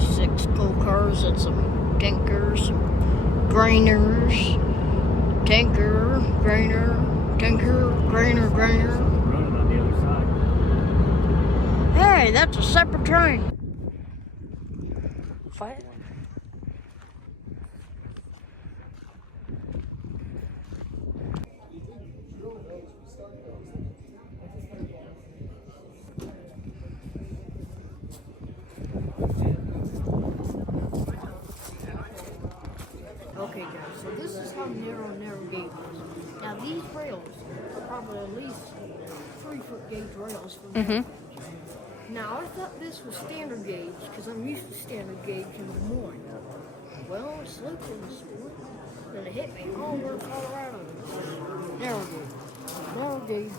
5, 6 coal cars and some tankers, grainers, tanker, grainer, tanker, grainer, grainer. Running on the other side. Hey, that's a separate train. Fight. Okay guys, so this is how narrow gauge is. Now these rails are probably at least 3-foot gauge rails for me. Now I thought this was standard gauge because I'm used to standard gauge in Des Moines. Well, it's local this morning. Then it hit me all over Colorado. Narrow gauge,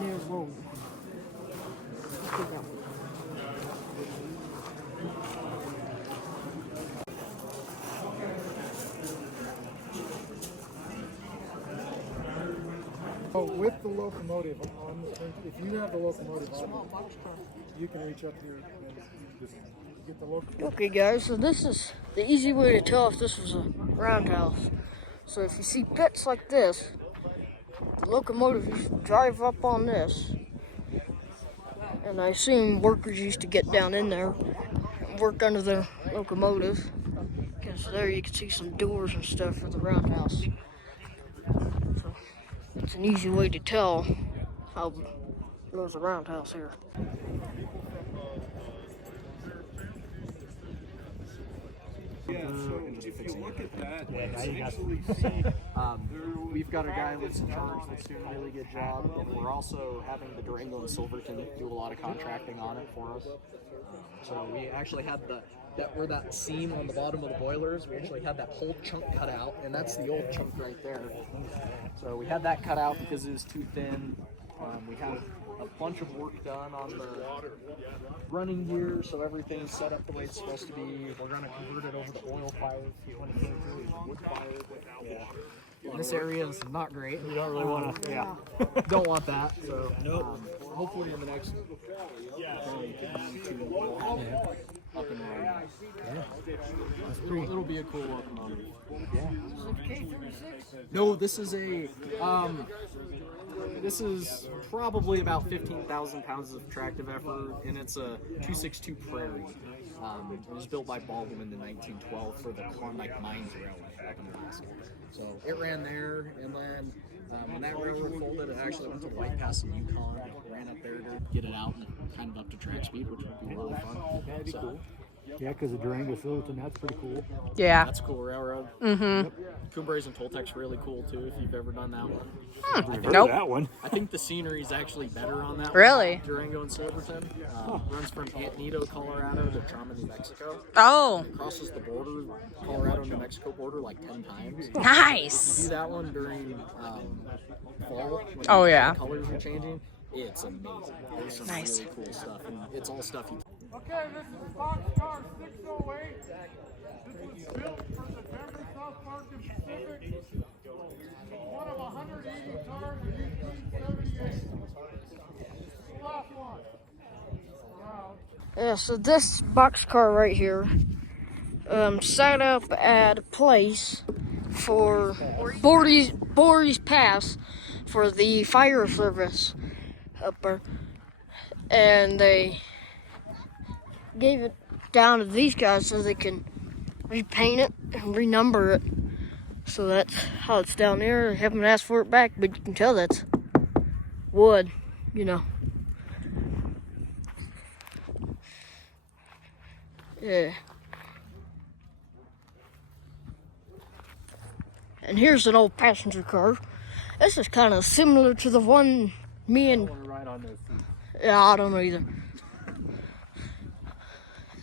narrow. Let's go down. Oh, with the locomotive on, if you have the locomotive on, you can reach up here and just get the locomotive. Okay guys, so this is the easy way to tell if this was a roundhouse. So if you see pits like this, the locomotive used to drive up on this. And I assume workers used to get down in there and work under the locomotive. Because there you can see some doors and stuff for the roundhouse. So it's an easy way to tell how there's a roundhouse here. Yeah, so if you look at that, we've got a guy that's in charge that's doing a really good job, and we're also having the Durango and Silverton do a lot of contracting on it for us. So we actually had where that seam on the bottom of the boilers, we actually had that whole chunk cut out, and that's the old chunk right there. So we had that cut out because it was too thin. We had a bunch of work done on the running gear, so everything's set up the way it's supposed to be. We're going to convert it over to oil fired. Wood fired. Yeah. This area is not great. We don't really want to. Yeah. Don't want that. So hopefully in the next. Up and running. Yeah. It'll be a cool locomotive. Yeah. No, this is a. This is probably about 15,000 pounds of tractive effort, and it's a 262 Prairie. It was built by Baldwin in 1912 for the Klondike Mines Railway back in Alaska. So it ran there, and then when that railroad folded, it actually went to White Pass in Yukon, ran up there to get it out and kind of up to track speed, which would be really fun. That'd be cool. Yeah, because the Durango Silverton, that's pretty cool. Yeah. That's a cool railroad. Mm-hmm. Cumbraes and Toltec's really cool too, if you've ever done that one. Nope. That one. I think the scenery is actually better on that Really? one. Durango and Silverton. Runs from Antonito, Colorado to Chama, New Mexico. Oh, It crosses the border, Colorado-New Mexico border, like 10 times. You nice. do that one during fall. When Oh, the yeah. colors are changing. It's amazing. There's some Nice. really cool stuff, and it's all stuff you. Okay, this is Boxcar 608. This was built for the Denver South Market Pacific. One of 180 cars in 1878. The last one. Wow. Yeah, so this boxcar right here set up at a place for Boreas Pass for the fire service up there. And they gave it down to these guys so they can repaint it and renumber it. So that's how it's down there. I haven't asked for it back, but you can tell that's wood, you know. Yeah. And here's an old passenger car. This is kind of similar to the one me and... I want to ride on those seats. Yeah, I don't know either.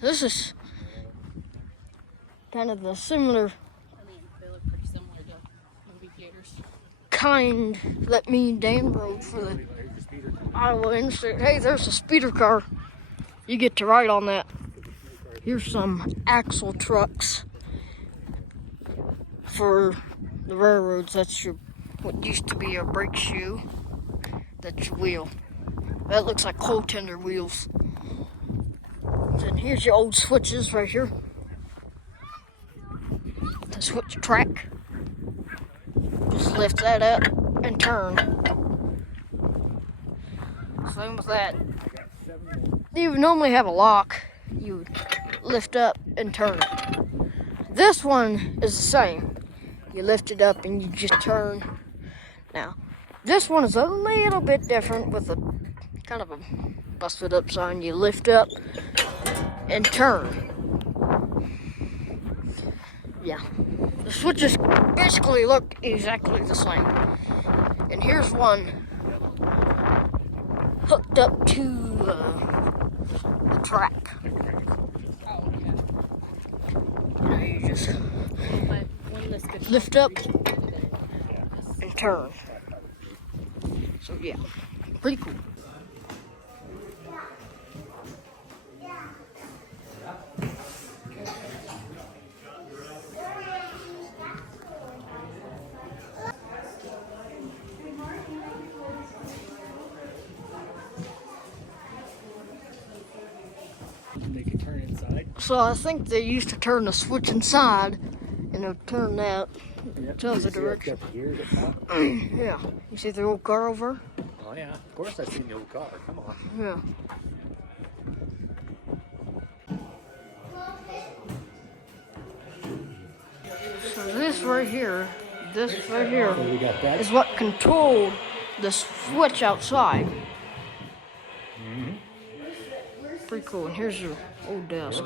This is kind of the similar They look pretty similar to movie theaters. kind that me and Dan rode for the Iowa Interstate. Hey, there's a speeder car. You get to ride on that. Here's some axle trucks for the railroads. That's your what used to be a brake shoe. That's your wheel. That looks like coal tender wheels. And here's your old switches right here. The switch track. Just lift that up and turn. Same with that. You would normally have a lock. You would lift up and turn it. This one is the same. You lift it up and you just turn. Now, this one is a little bit different with a kind of a busted up sign. You lift up and turn. Yeah. The switches basically look exactly the same. And here's one hooked up to the track. Oh, yeah. Now you just But when this gets lift up and turn. So yeah, pretty cool. They can turn inside. So I think they used to turn the switch inside and it would turn that. Yep. Tell the See, it's direction. got the gears at the top. Yeah. You see the old car over? Oh yeah, of course I've seen the old car. Come on. Yeah. So this right here So we got that. is what controlled the switch outside. Pretty cool. And here's your old desk.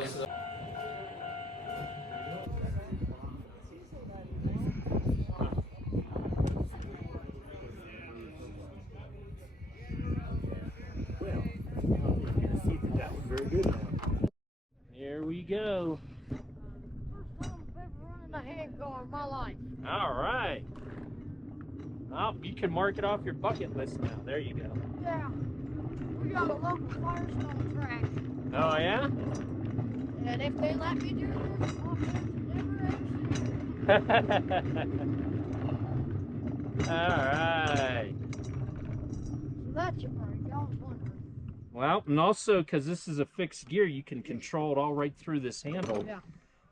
Well, you can see that was very good now. Here we go. First time I've ever run a hand car in my life. All right. Well, you can mark it off your bucket list now. There you go. Yeah. We got a local Firestone track. Oh, yeah? And if they let me do this, I'll never All right. So that's your break. I was wondering. Well, and also, because this is a fixed gear, you can control it all right through this handle. Yeah.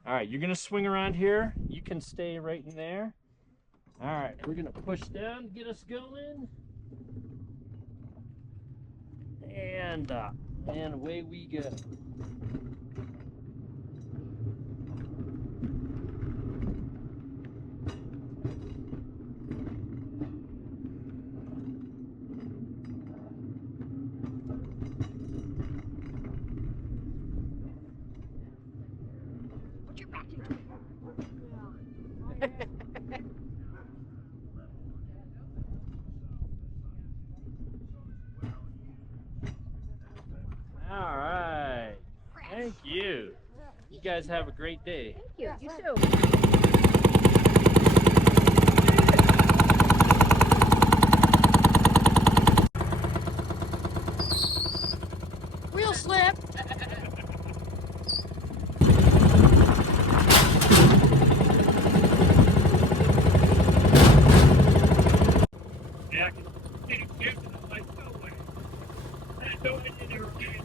All right, you're going to swing around here. You can stay right in there. All right, we're going to push down, get us going. And up. And away we go. Put your back into it. All right. Thank you. You guys have a great day. Yeah. You too. Wheel slip. Yeah, I can see it too, and I'm like, no way. I know I did it again.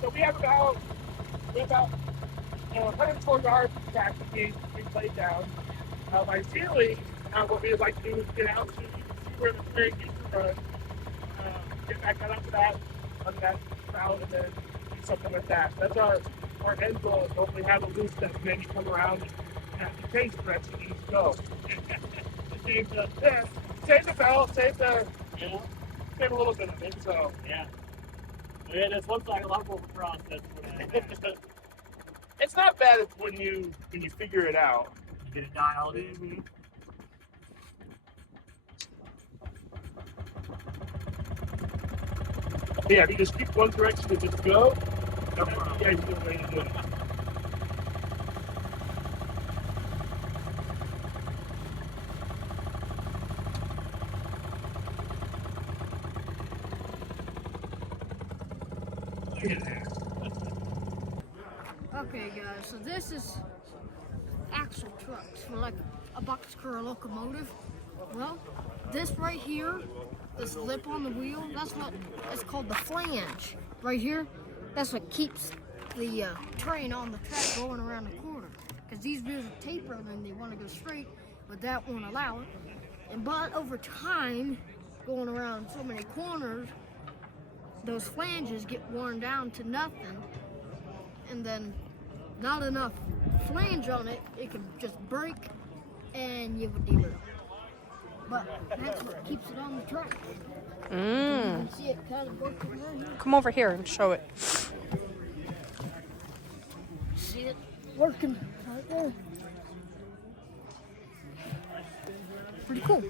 So we have about 104 yards of practicing we played down. Ideally, what we would like to do is get out so you can see where the train used to run. Get back out onto that route, and then do something with that. That's our end goal. Is hopefully have a loose that and then you come around and have the train stretch and you just go. Save the belt, save a little bit of it. So yeah. Yeah, this looks like a lot more of a process. It's not bad when you figure it out. You get it dialed in. Mm-hmm. Yeah, if you just keep one direction and just go, no problem. Yeah, you're doing ready to do it. Okay, guys, so this is axle trucks for like a boxcar locomotive. Well, this right here, this lip on the wheel, that's what it's called, the flange. Right here, that's what keeps the train on the track going around the corner. Because these wheels are tapered and they want to go straight, but that won't allow it. But over time, going around so many corners, those flanges get worn down to nothing, and then not enough flange on it, it could just break and you would derail. But that's what keeps it on the track. You can see it kind of working right here. Come over here and show it. See it working right there. Pretty cool.